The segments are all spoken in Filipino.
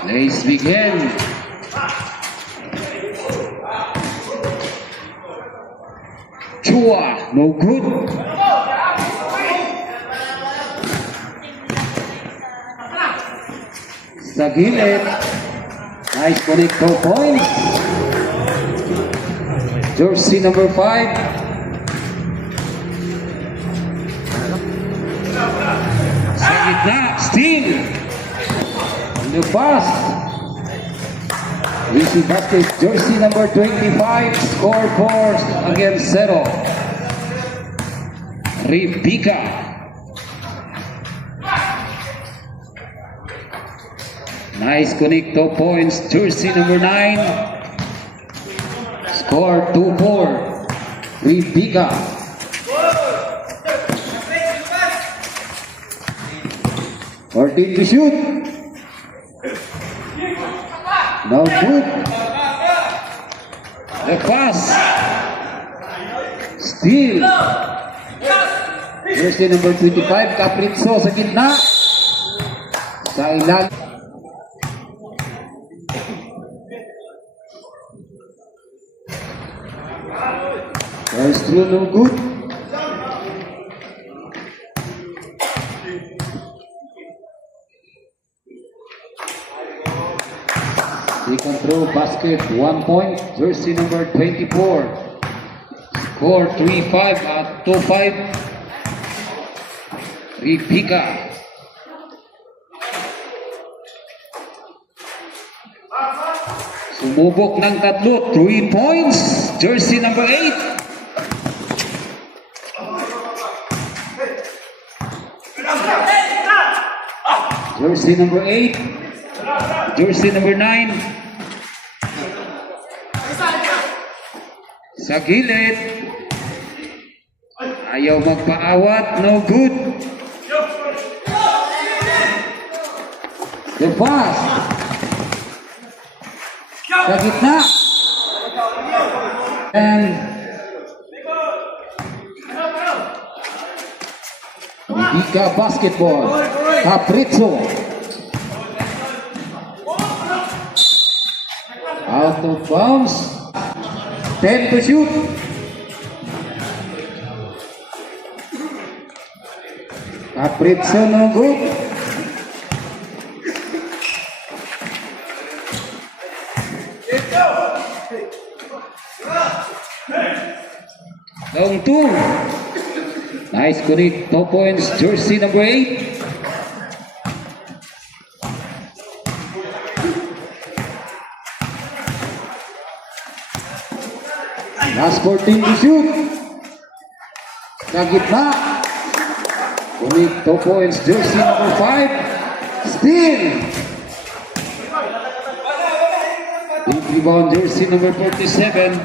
Let's begin. Chua, no good. Sa gilid. Nice connect 2 points. Jersey number 5. Sa gitna, steal. The pass. Easy basket, jersey number 25, score 4 against 0. Rebecca. Nice connect 2 points, jersey number 9. Score 2-4. Rebecca. Fourteen to shoot. No good. The pass. Steal. Jersey number 25, Caprizzo sa gitna. Sa ilalim. First through, no good. Second throw, basket, 1 point, jersey number 24. Score 3-5 at 2-5. Rebecca. Sumubok ng tatlo, 3 points, jersey number 8. Jersey number 8. Jersey number 9. Sa gilid. Ayaw magpaawat. No good. The pass. Sa gitna. And Rebecca basketball. Caprizzo. Out of bounds. 10 to shoot. Caprizzo no good. Long 2. Nice connect. 2 points. Jersey number 8. Last 14 to shoot. Sa gitna. Connect 2 points. Jersey number 5. Steal. Big rebound. Jersey number 47.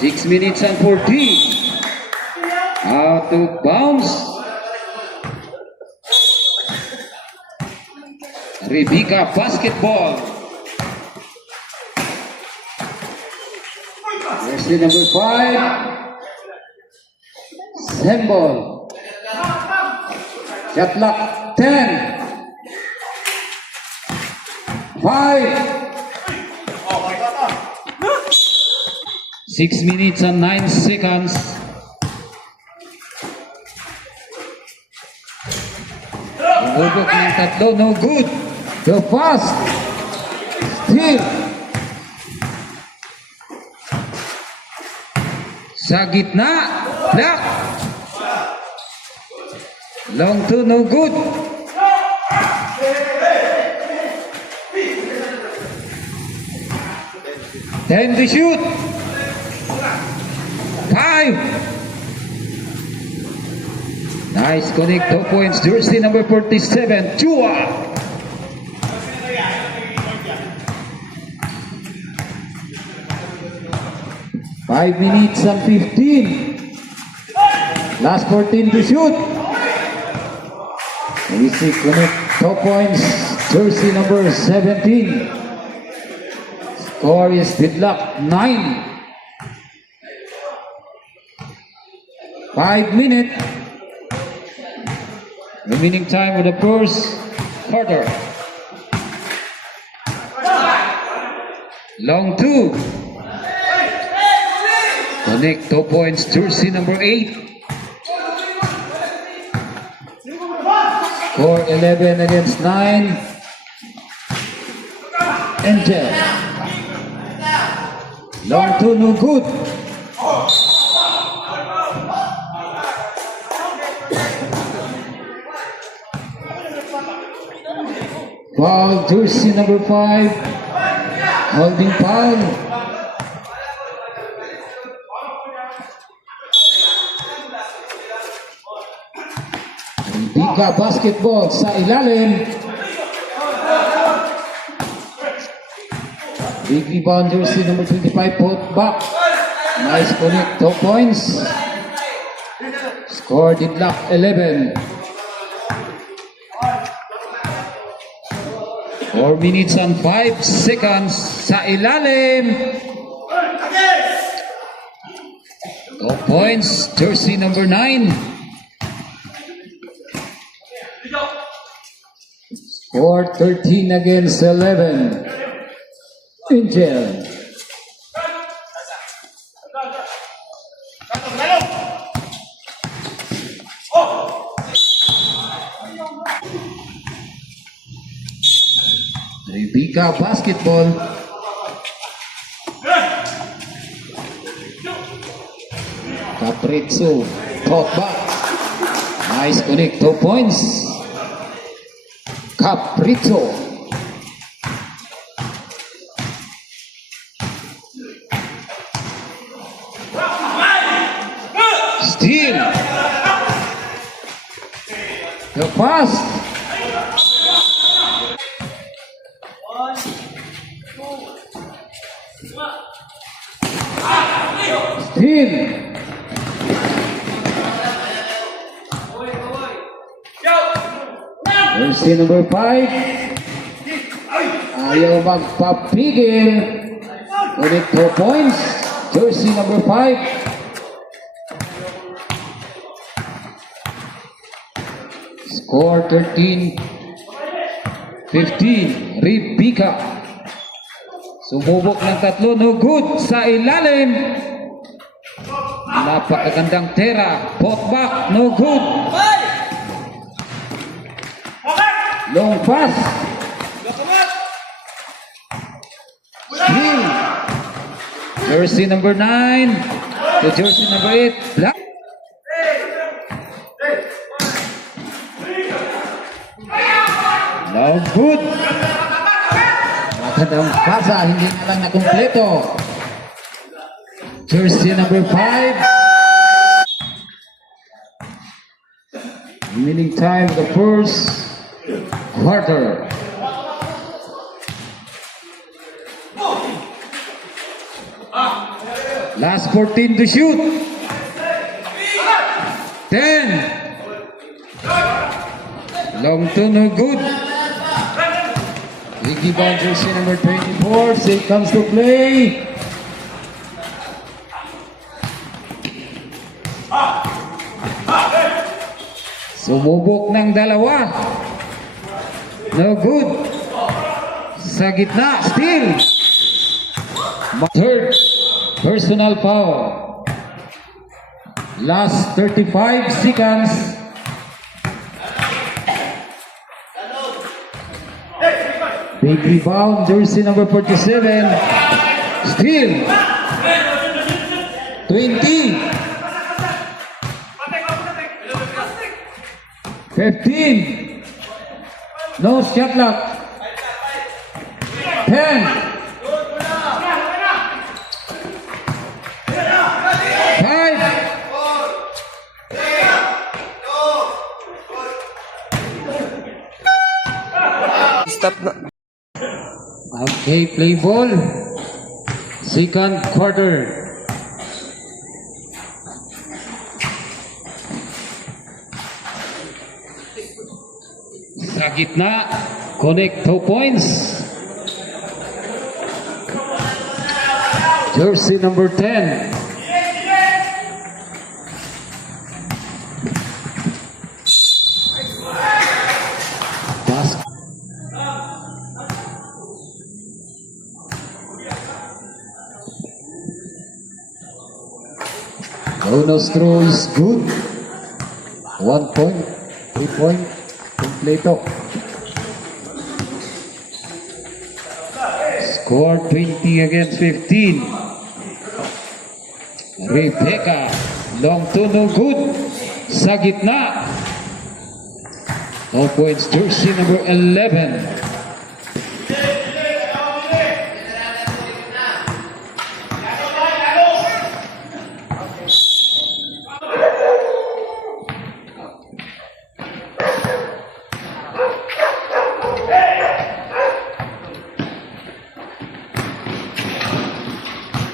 6 minutes and 14. Out of bounds. Rebecca basketball. Jersey number 5. Symbol. Shot clock 10. 5. 6 minutes and 9 seconds. Hubog ng tatlo, no good. The pass. Steal. Sa gitna. Block. Long 2, no good. Time to shoot. 5. Nice connect, 2 points. Jersey number 47, Chua. Five minutes and 15. Last 14 to shoot. Easy connect, 2 points. Jersey number 17. Score is deadlock 9. 5 minutes. Remaining time of the first quarter. Long two. Connect 2 points. Jersey number 8. Score 11 against 9. Angel. Long two, no good. Foul, jersey number 5. Holding foul. Bika basketball sa ilalim. Big rebound, jersey number 25, put back. Nice connect, 2 points. Score deadlock 11. 4 minutes and 5 seconds sa ilalim. 2 points, jersey number 9. Score 13 against 11. Angel. Rebecca basketball. Capriccio, top back. Nice connect, 2 points. Capriccio. Steal. The pass. Steal. Jersey number 5. Ayaw magpapigil. Ulit 2 points. Jersey number 5. Score 13-15. Rebecca. Sumubok ng tatlo. No good sa ilalim. Napakagandang tera. Put back. No good. Long pass. Steal. Jersey number 9 to jersey number 8. Black. No good. Magandang pasa, hindi na lang nakumpleto. Jersey number 5. Remaining time the first quarter. Last 14 to shoot. 10. Long two, no good. Ricky Bond, jersey number 24. Still comes to play. Sumubok ng dalawa. No good. Sa gitna, still. Third personal foul. Last 35 seconds. Big rebound, jersey number 47. Still. 20. 15. No shot clock. 10. 5. Stop na. Okay, play ball. Second quarter. Sa gitna, connect 2 points. Jersey number 10. Uno's throw is good. 1 point. 3 point. Completo. Score 20 against 15. Rebecca. Long to no good. Sa gitna. No points. Jersey number 11.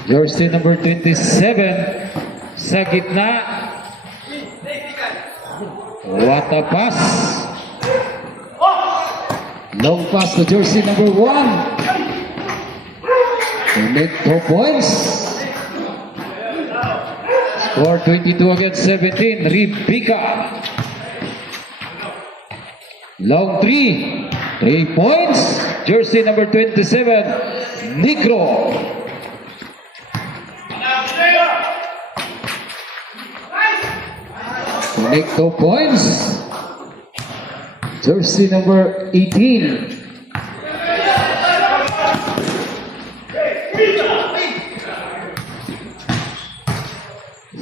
Jersey number 27 sa gitna. What a pass. Long pass to jersey number 1. To make 2 points. Score 22 against 17. Rebecca. Long 3. 3 points. Jersey number 27. Negro. To make 2 points. Jersey number 18.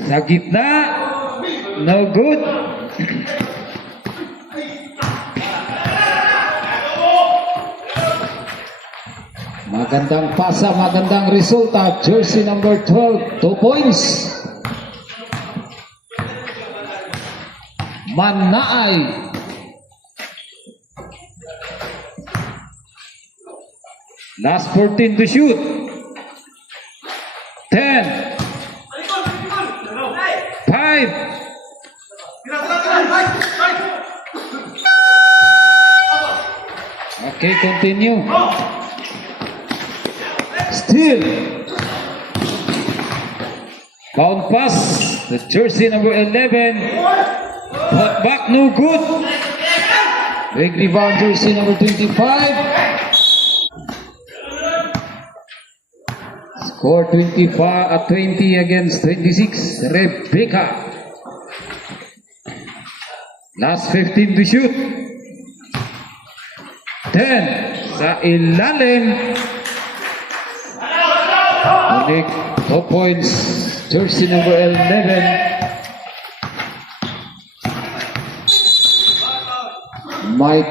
Sa gitna. No good. Magandang pasa, magandang resulta. Jersey number 12, 2 points. Manaay. Last 14 to shoot. 10. 5. Okay, continue. Still. Bound pass. The jersey number 11. Put back, no good. Big rebound, jersey number 25. Score 20 against 26. Rebecca. Last 15 to shoot. 10. Sa ilalim. Unique 2 points. Jersey number 11. Mike.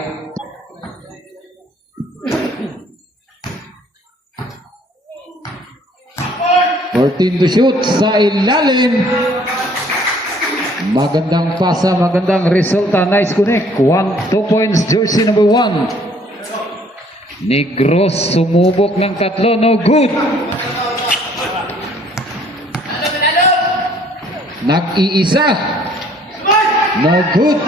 Fourteen to shoot sa ilalim. Magandang pasa, magandang resulta. Nice connect. 2 points. Jersey number 1. Negros sumubok ng 3. No good. Nag-iisa. No good.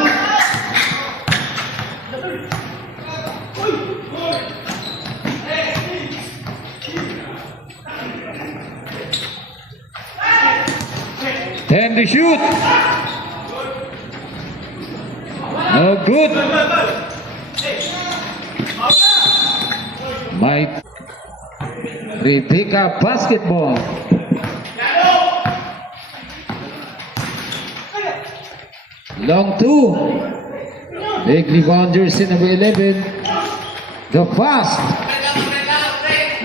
And the shoot. No good. Mike. Rebecca basketball. Long 2. Big rebound jersey number 11. The fast.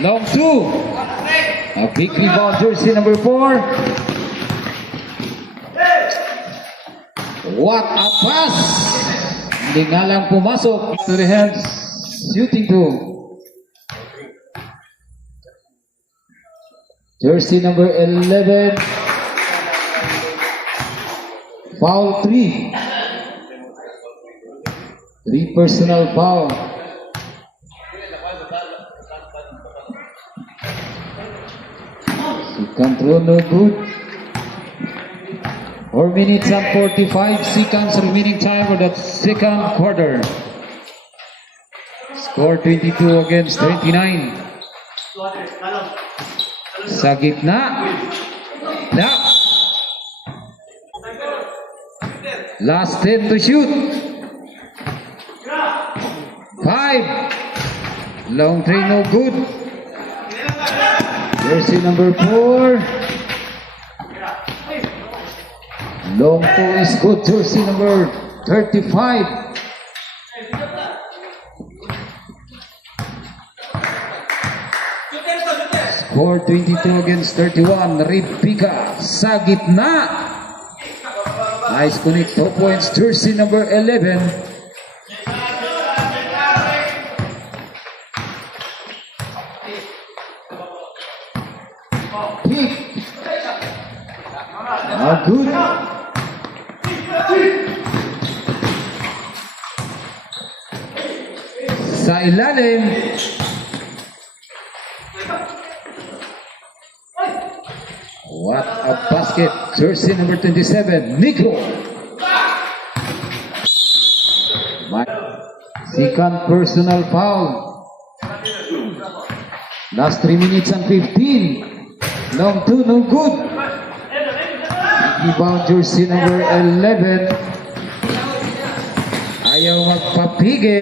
Long 2. A big rebound jersey number 4. What a pass! Hindi nga lang pumasok to the hands. Shooting 2. Jersey number 11. Foul 3. 3 personal foul. Second throw, no good. 4 minutes and 45 seconds remaining time for the second quarter. Score 22 against 29. Sa gitna. Yeah. Last 10 to shoot. 5. Long three, no good. Jersey number 4. Long two is good. Jersey number 35. Score 22 against 31. Rebecca sa gitna. Nice connect. 2 points. Jersey number 11. Kick. Good. Sa ilalim. What a basket. Jersey number 27, Negro. Second personal foul. Last 3 minutes and 15. Long two, no good. Rebound jersey number 11. Ayaw magpapigil.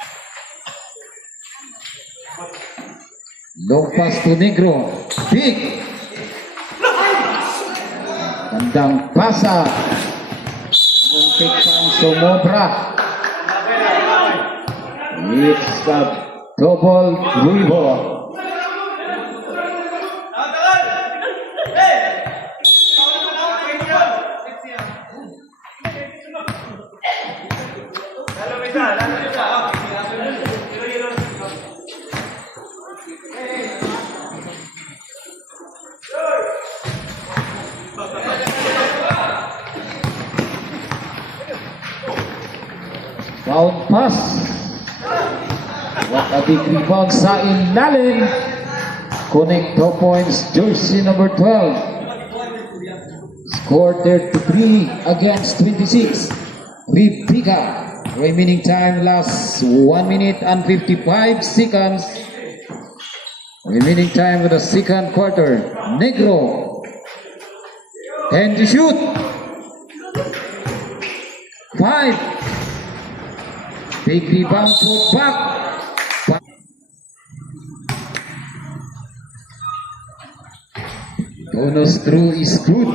Long pass to Negro. Big. Gandang pasa. Muntik pang sumobra. It's a double rebound. Foul pass. What a big rebound sa ilalim. Connect 2 points. Jersey number 12. Score 33 against 26. Rebecca. Remaining time last 1 minute and 55 seconds. Remaining time for the second quarter. Negro. 10 to shoot. 5. Big rebound put back. Bonus through is good.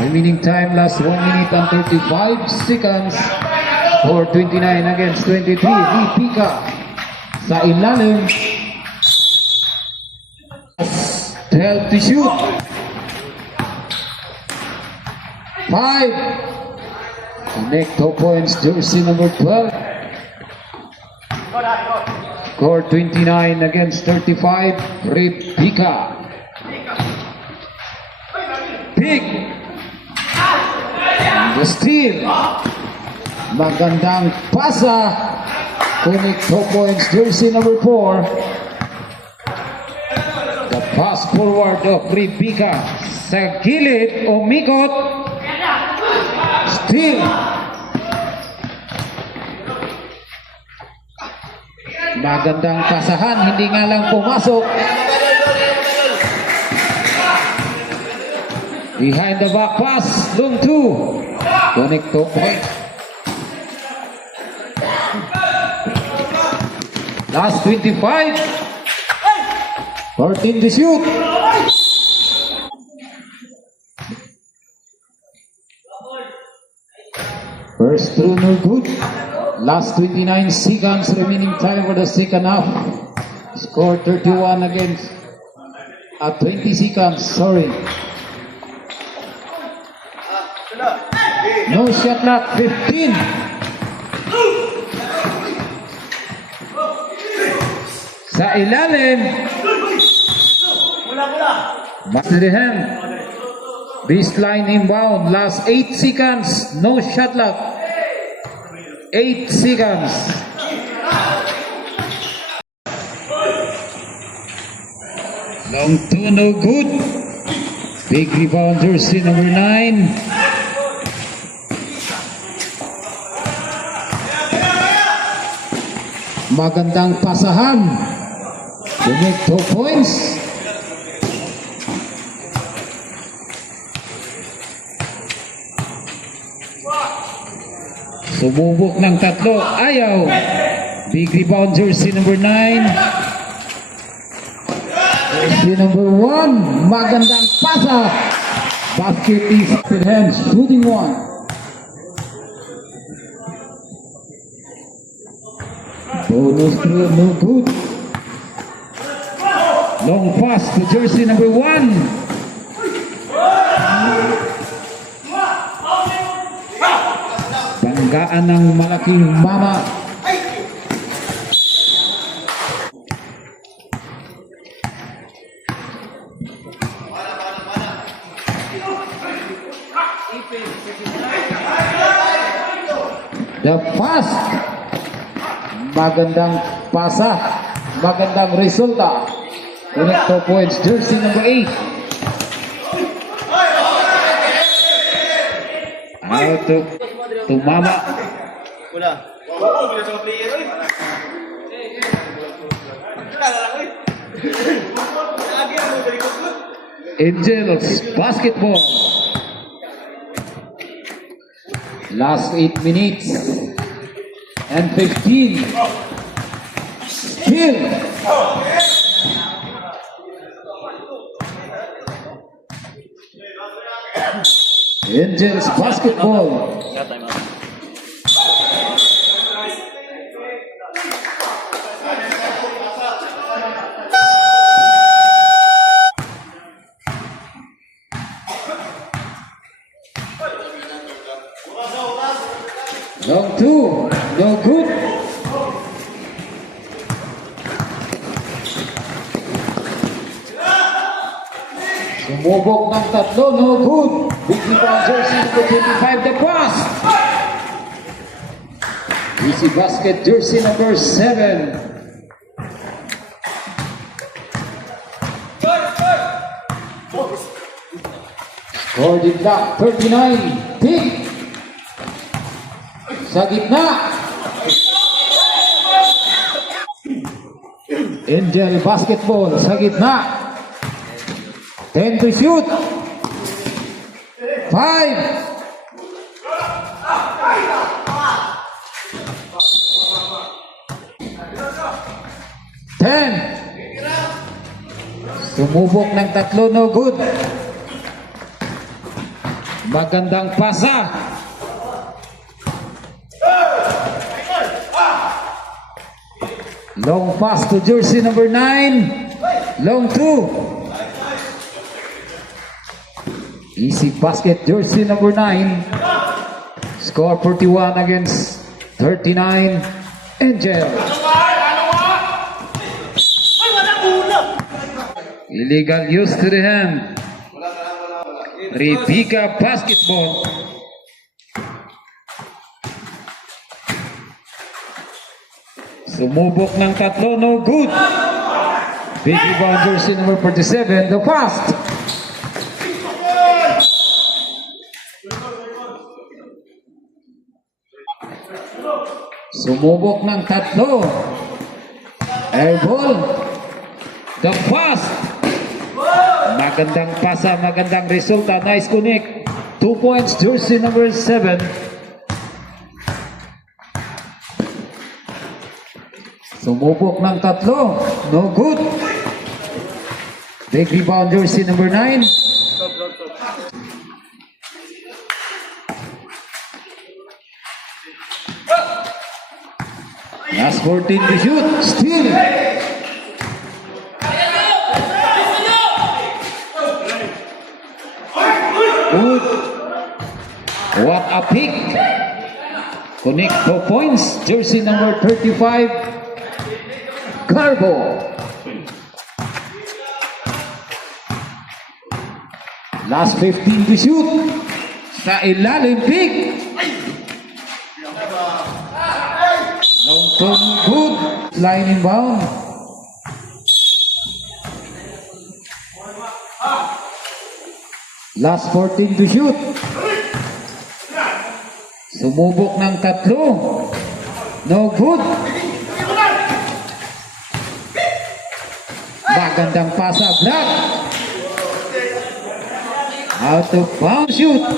Remaining time last 1 minute and 35 seconds. For 29 against 23. Rebecca sa ilalim. 12 to shoot. 5. Connect 2 points, jersey number 12. Score 29 against 35. Rebecca. Big. And the steal. Magandang pasa. Connect 2 points, jersey number 4. The pass forward of Rebecca. Sa gilid, umikot. Steal. Magandang pasahan, hindi nga lang pumasok. Behind the back pass, long two. Connect 2 points. Last 25. 14 to shoot. First through, no good. Last 29 seconds remaining time for the second half. Score 31 against 20 seconds, sorry. No shot clock, 15. Sa ilalim. Bethlehem. Baseline inbound. Last 8 seconds. No shot clock. 8 seconds. Long two, no good. Big rebound jersey number 9. Magandang pasahan. To make 2 points. Sumubok ng tatlo. Ayaw. Big rebound jersey number 9. Jersey number 1. Magandang pasa. Basket is in hand, shooting one. Bonus throw, no good. Long pass to jersey number 1. Banggaan ng malaking mama. The pass. Magandang pasa. Magandang resulta. Connect 2 points. Jersey number 8. Out to tumama. Angels basketball. Last 8 minutes and 15. Still. Angels basketball. Long 2, no good. Sumubok ng 3, no good. Big rebound jersey number 25, the pass. Easy basket jersey number 7. Scored in block 39, big. Sa gitna. Angel basketball sa gitna. 10 to shoot. 5. Sumubok ng 3, no good. Magandang pasa. Long pass to jersey number 9. Long 2. Easy basket jersey number 9. Score 41 against 39. Angel. Illegal use to the hand. Rebecca basketball. Sumubok ng 3, no good. Big rebound jersey number 47, the fast. Sumubok ng 3. Air ball. The fast. Magandang pasa, magandang resulta. Nice connect. 2 points, jersey number 7. Sumubok ng 3, no good. Big rebound jersey number 9. Last 14 to shoot, still. Good. What a pick. Connect 4 points, jersey number 35. Garbo. Last 15 to shoot. Sa ilalim pick. Long term good. Line inbound. Last 14 to shoot. Sumubok ng 3. No good. Magandang pasa, Black. Out of bounds shoot. 5.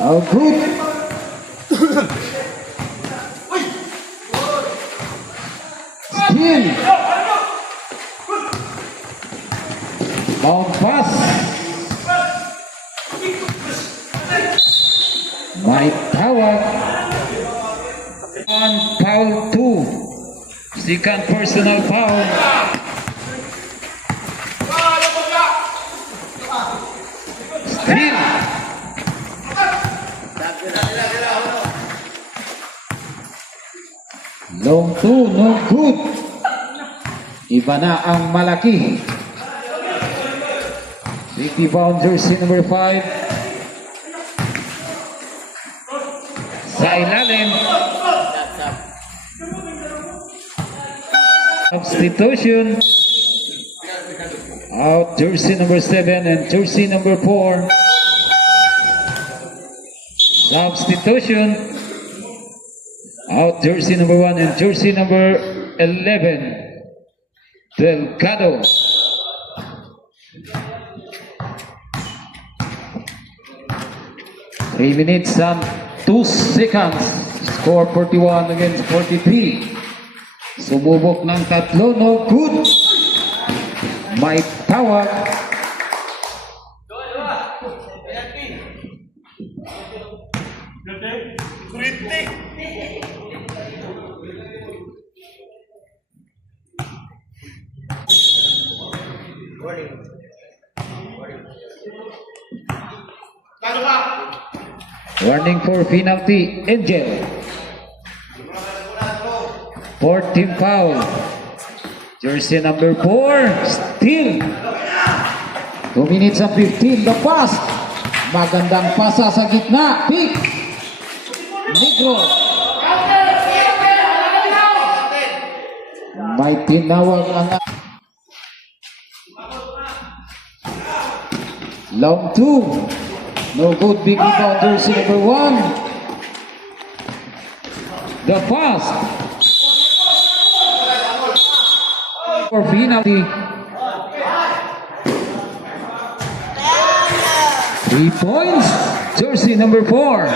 Oh, good. Steal. Bound pass. May tawag. On foul 2. Second personal foul. Steal. Long 2, no good. Iba na ang malaki. 50 pound jersey number 5. Sa ilalim. Substitution. Out jersey number 7 and jersey number 4. Substitution. Out jersey number 1 and jersey number 11. Delgado. Three minutes and 2 seconds. Score 41 against 43. Sumubok ng tatlo, no good. May tawag. Warning for penalty, Angel. 14 foul. Jersey number 4, still. 2 minutes and 15, the pass. Magandang pasa sa gitna. Pick. Negro. May tinawag ang long 2. No good, big rebound, jersey number 1. The pass. For penalty. 3 points. Jersey number 4.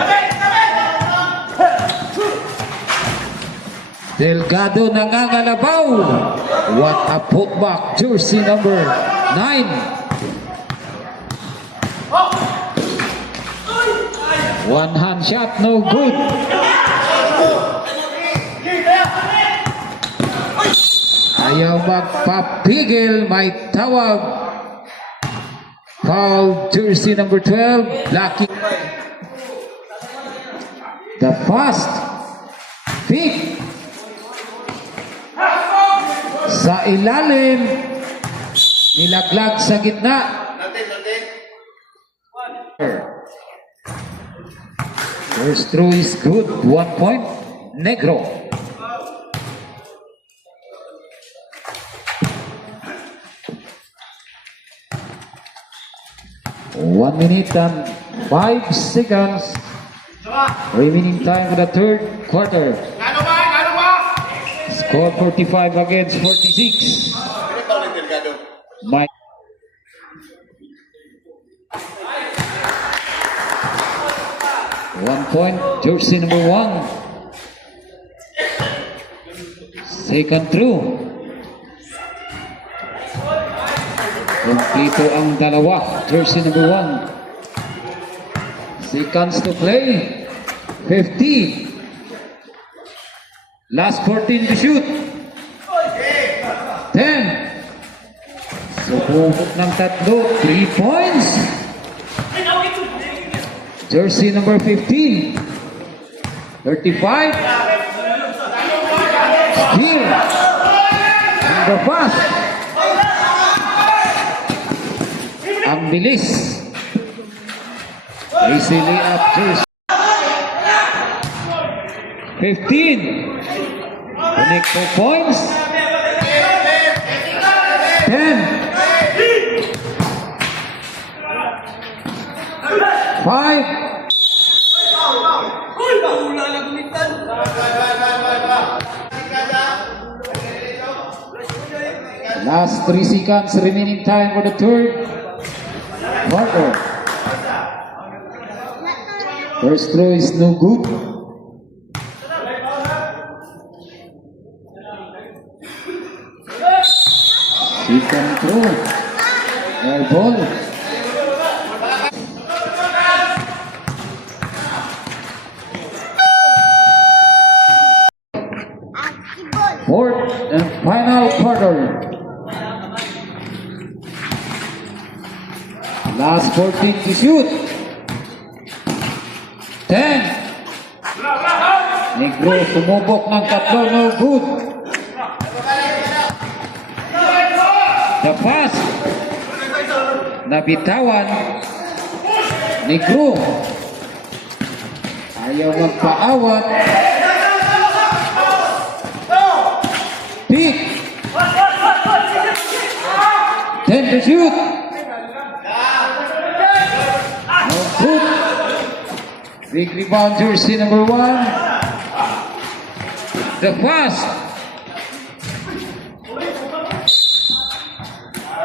Delgado nangangalabaw. What a putback. Jersey number 9. One hand shot, no good. Ayaw magpapigil, may tawag. Foul, jersey number 12, Lucky. The fast pick. Sa ilalim, nilaglag sa gitna. First throw is good. 1 point. Negro. One minute and 5 seconds. Remaining time for the third quarter. Score 45 against 46. My 1 point, jersey number 1. Second through. Kompleto ang dalawa, jersey number 1. Seconds to play. 50. Last 14 to shoot. 10. Sububok ng tatlo, 3 points. Jersey number 15. 35. Steal. Number pass. Ang bilis. Easily up jersey. 15. Connect 4 points. 10. 5. Last 3 seconds remaining time for the third quarter. First throw is no good. come through. Air ball. Fourth and final quarter. Last 14 to shoot. 10. Negro sumubok ng tatlo, no good. The pass. Nabitawan. Negro. Ayaw magpaawat. Pick. 10 to shoot. No good. Big rebound jersey number 1. The pass.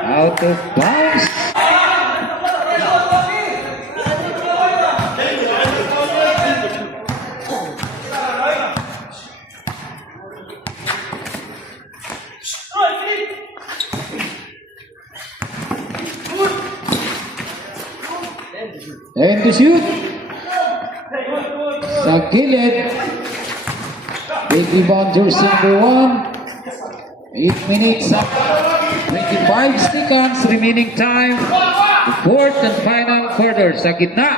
Out of bounds. And to shoot. Sa gilid. Big rebound jersey number 1. 8 minutes up. 25 seconds remaining time. The fourth and final quarter sa gitna.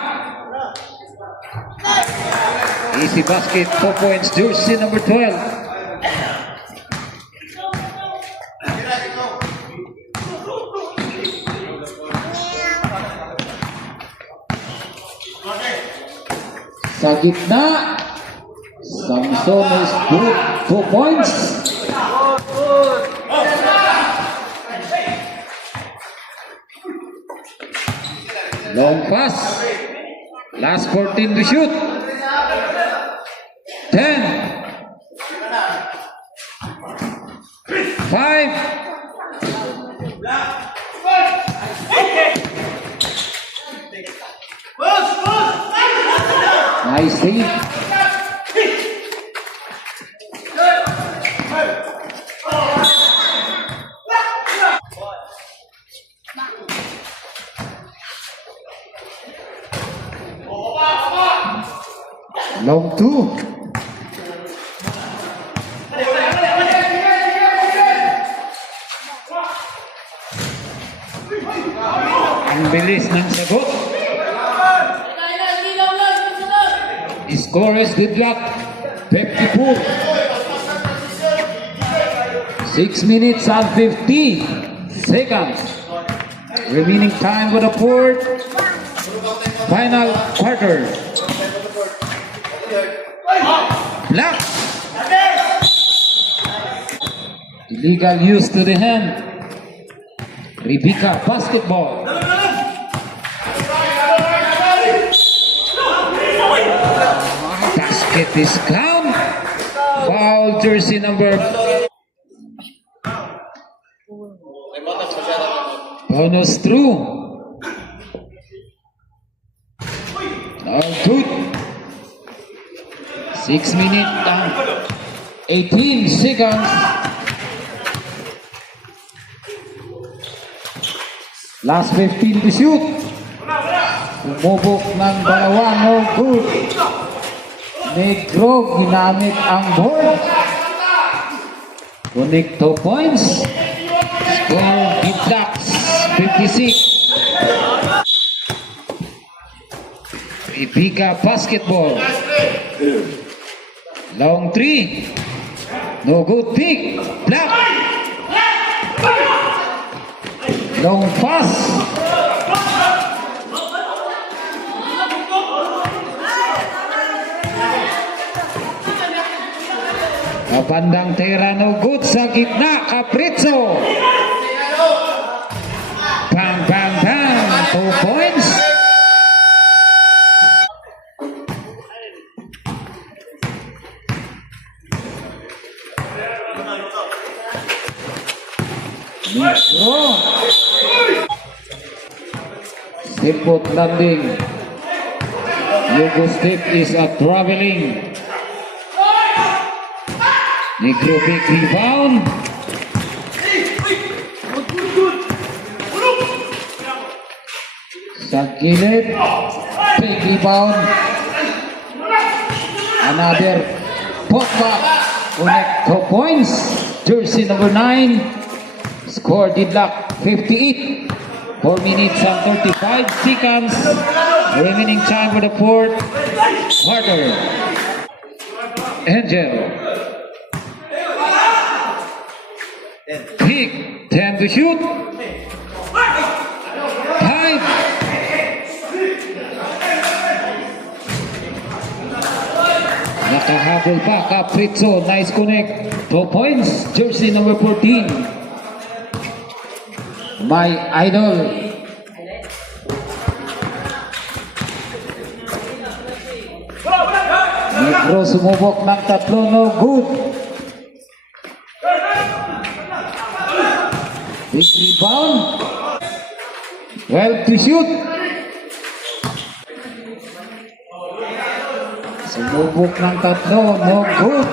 Easy basket, 4 points, jersey number 12. Sa gitna, Samson is good, 2 points. Long pass. Last 14 to shoot. 10. 5. Nice save. Long 2. Ang bilis ng sagot. Score is good luck. 54. 6 minutes and 50 seconds. Remaining time for the fourth final quarter. Black. Illegal use to the hand. Rebecca basketball. Basket is count. Foul jersey number. Bonus through. All good. 6 minutes and 18 seconds. Last 15 to shoot. Umubok ng dalawa, no good. Negro ginamit ang board. Connect 2 points. Score Blacks 56. Ibiga basketball. Long 3. No good pick. Black. Long pass. Kapandang tera, no good sa gitna. Caprizo. Bang, bang, bang. 2 points. Negro. Step landing. Yugo step is a traveling. Negro big rebound. Tagilid. Big rebound. Another putback. Connect 2 points. Jersey number 9. Score deadlock 58. 4 minutes and 35 seconds. Remaining time for the fourth quarter. Angel. Pick. 10 to shoot. 5. Nakahabol pa Capriccio. Nice connect. 2 points. Jersey number 14. My idol. Negro sumubok ng 3. No good. Big rebound. 12 to shoot. Sumubok ng 3. No good.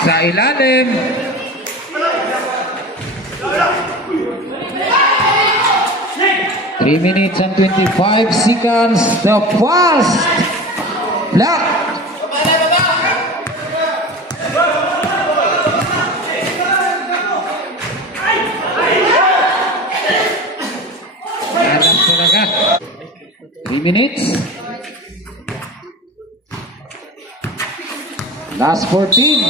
Sa ilalim. Three minutes and 25 seconds. The fast block. Alam talaga. 3 minutes. Last 14.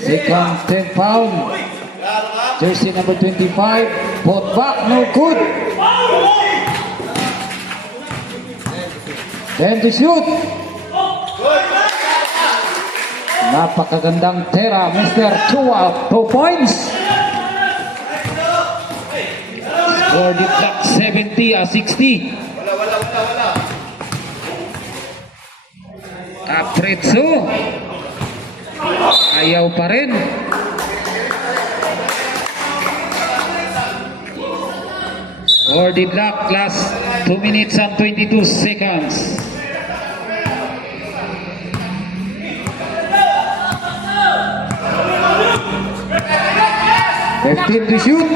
Second 10 foul. Jersey number 25. Put back, no good. 10 to shoot. Napakagandang tera, Mr. Chua. 2 points. Score the clock 70-60. Capriccio. Ayaw pa rin. Or the clock last 2 minutes and 22 seconds. $15 to shoot.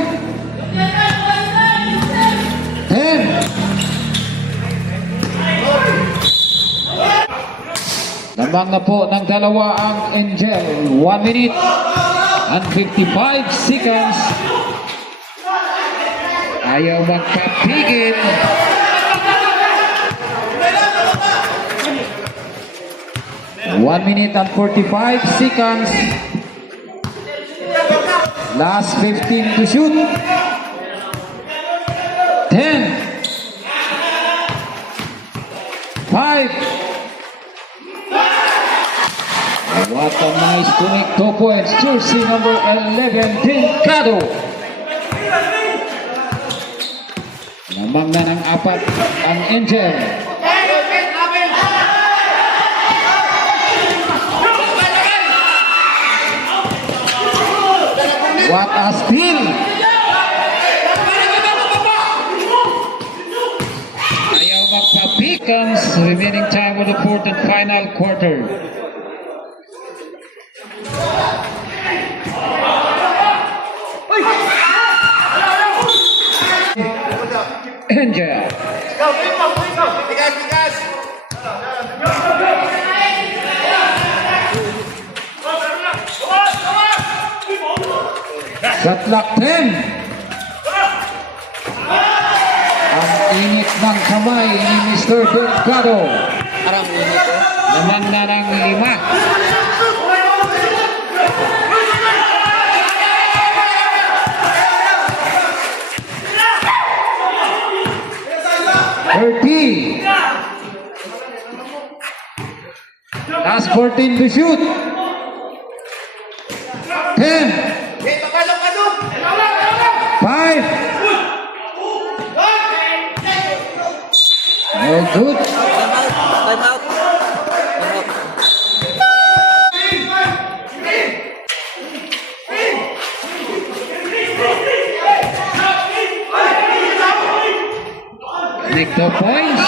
10. Lamang na po ng dalawa ang Angel. 1 minute and 55 seconds. Ayaw magpapigil. One minute and 45 seconds. Last 15 to shoot. 10. 5. What a nice connect. 2 points. Jersey number 11, Tincado. Lamang na ng 4 ang Angel. What a steal! Ayaw magpa-pick. Comes remaining time of the fourth and final quarter. Angel. Shot clock 10. Ang init ng kamay ni Mr. Delgado. Parang init eh. Naman na ng 30. Last 14 to shoot. 10. 5. No good. Time out. Make the points.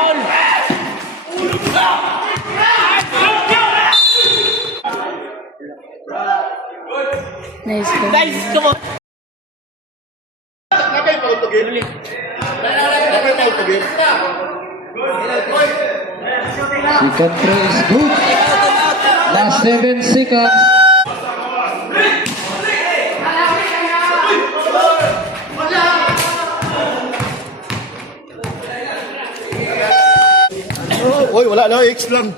On. Nice go. Guys, come on. Nakay pa ito game. Nakay pa ito game. Second throw is good. Last 7 seconds. Oy, wala na, X lang.